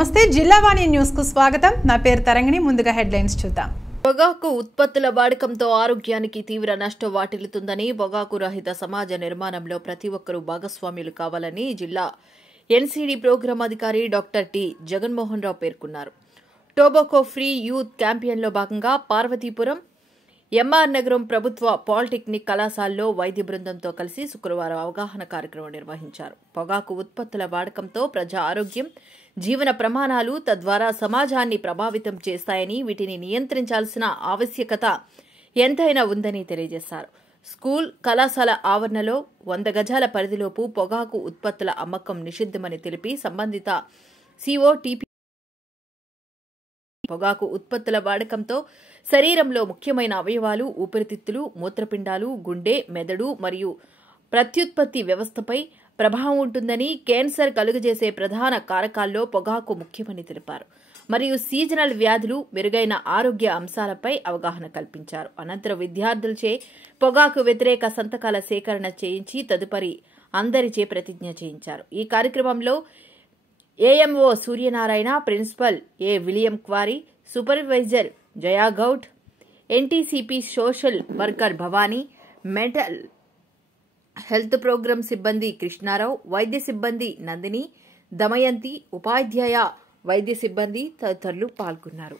నమస్తే జిల్లావాణి న్యూస్ కు స్వాగతం. నా పేరు తరంగిణి. ముందుగా హెడ్లైన్స్ చూద్దాం. పొగాకు ఉత్పత్తుల వాడకంతో ఆరోగ్యానికి తీవ్ర నష్టం వాటిల్లుతుందని, పొగాకు రహిత సమాజ నిర్మాణంలో ప్రతి ఒక్కరూ భాగస్వామ్యులు కావాలని జిల్లా ఎన్సీడీ ప్రోగ్రాం అధికారి డాక్టర్ టి జగన్మోహన్ రావు పేర్కొన్నారు. టొబాకో ఫ్రీ యూత్ క్యాంపెయిన్లో భాగంగా పార్వతీపురం ఎంఆర్ నగరం ప్రభుత్వ పాలిటెక్నిక్ కళాశాలలో వైద్య బృందంతో కలిసి శుక్రవారం అవగాహన కార్యక్రమం నిర్వహించారు. పొగాకు ఉత్పత్తుల వాడకంతో ప్రజా ఆరోగ్యం, జీవన ప్రమాణాలు, తద్వారా సమాజాన్ని ప్రభావితం చేస్తాయని, వీటిని నియంత్రించాల్సిన ఆవశ్యకత ఎంతైనా ఉందని తెలియజేశారు. స్కూల్, కళాశాల ఆవరణలో 100 గజాల పరిధిలోపు పొగాకు ఉత్పత్తుల అమ్మకం నిషిద్ధమని తెలిపి సంబంధిత సిఓటిపి పొగాకు ఉత్పత్తుల వాడకంతో శరీరంలో ముఖ్యమైన అవయవాలు, ఊపిరితిత్తులు, మూత్రపిండాలు, గుండె, మెదడు మరియు ప్రత్యుత్పత్తి వ్యవస్థపై ప్రభావం ఉంటుందని, క్యాన్సర్ కలుగజేసే ప్రధాన కారకాల్లో పొగాకు ముఖ్యమని తెలిపారు. మరియు సీజనల్ వ్యాధులు, మెరుగైన ఆరోగ్య అంశాలపై అవగాహన కల్పించారు. అనంతరం విద్యార్థులచే పొగాకు వ్యతిరేక సంతకాల సేకరణ చేయించి తదుపరి అందరిచే ప్రతిజ్ఞ చేయించారు. ఈ కార్యక్రమంలో AMO Suryanarayana, principal A William quarry, supervisor Jayagoud, NTCP social worker Bhavani, mental health program సిబ్బంది కృష్ణారావు, వైద్య సిబ్బంది నందిని, దమయంతి, ఉపాధ్యాయ వైద్య సిబ్బంది తదితరులు పాల్గొన్నారు.